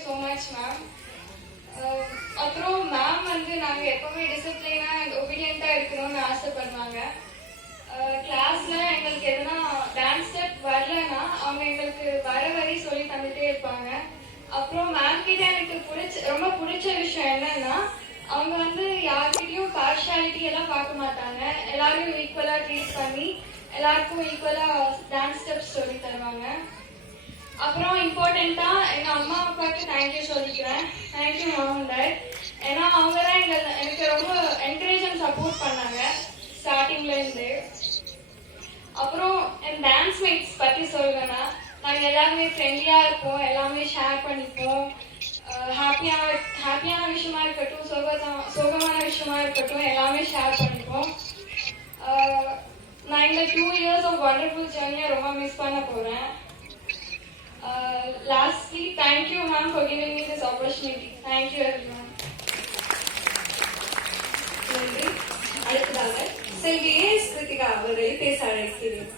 so much, ma'am. அப்புறம் ma'am வந்து நாங்கள் எப்பவுமே டிசிப்ளினாக அண்ட் ஒபீடியண்ட்டாக இருக்கணும்னு ஆசைப்படுவாங்க. கிளாஸ்ல எங்களுக்கு எதுனா டான்ஸ் ஸ்டெப் வரலன்னா அவங்க எங்களுக்கு வர வரி சொல்லி தந்துட்டே இருப்பாங்க. அப்புறம் மேம் கிட்ட எனக்கு ரொம்ப பிடிச்ச விஷயம் என்னன்னா, அவங்க வந்து யார்கிட்டயும் பார்ஷாலிட்டி எல்லாம் பார்க்க மாட்டாங்க. எல்லாரையும் ஈக்குவலா ட்ரீட் பண்ணி எல்லாருக்கும் ஈக்குவலா டான்ஸ் ஸ்டெப்ஸ் சொல்லி தருவாங்க. அப்புறம் இம்பார்ட்டண்டா எங்க அம்மா அப்பாவுக்கு தேங்க்யூ சொல்லிக்கிறேன். Thank you mom and dad. ஏன்னா அவங்க தான் எனக்கு ரொம்ப என்கரேஜ் அண்ட் சப்போர்ட் பண்ணாங்க ஸ்டார்டிங்ல இருந்து. அப்புறம் என் டான்ஸ் மேட்ஸ் பத்தி சொல்றேன்னா, நாங்கள் எல்லாருமே ஃப்ரெண்ட்லியா இருப்போம், எல்லாமே ஷேர் பண்ணிப்போம். ஹாப்பியான விஷயமா இருக்கட்டும், சோகமான விஷயமா இருக்கட்டும், எல்லாமே ஷேர் பண்ணிப்போம். நான் இந்த 2 years of wonderful journey ரொம்ப மிஸ் பண்ண போறேன். Lastly, thank you ma'am for giving me this opportunity. Thank you everyone. நன்றி. அடுத்ததாக செல்வி ஏ. கிருத்திகா அவர்களை பேச அழைக்கிறேன்.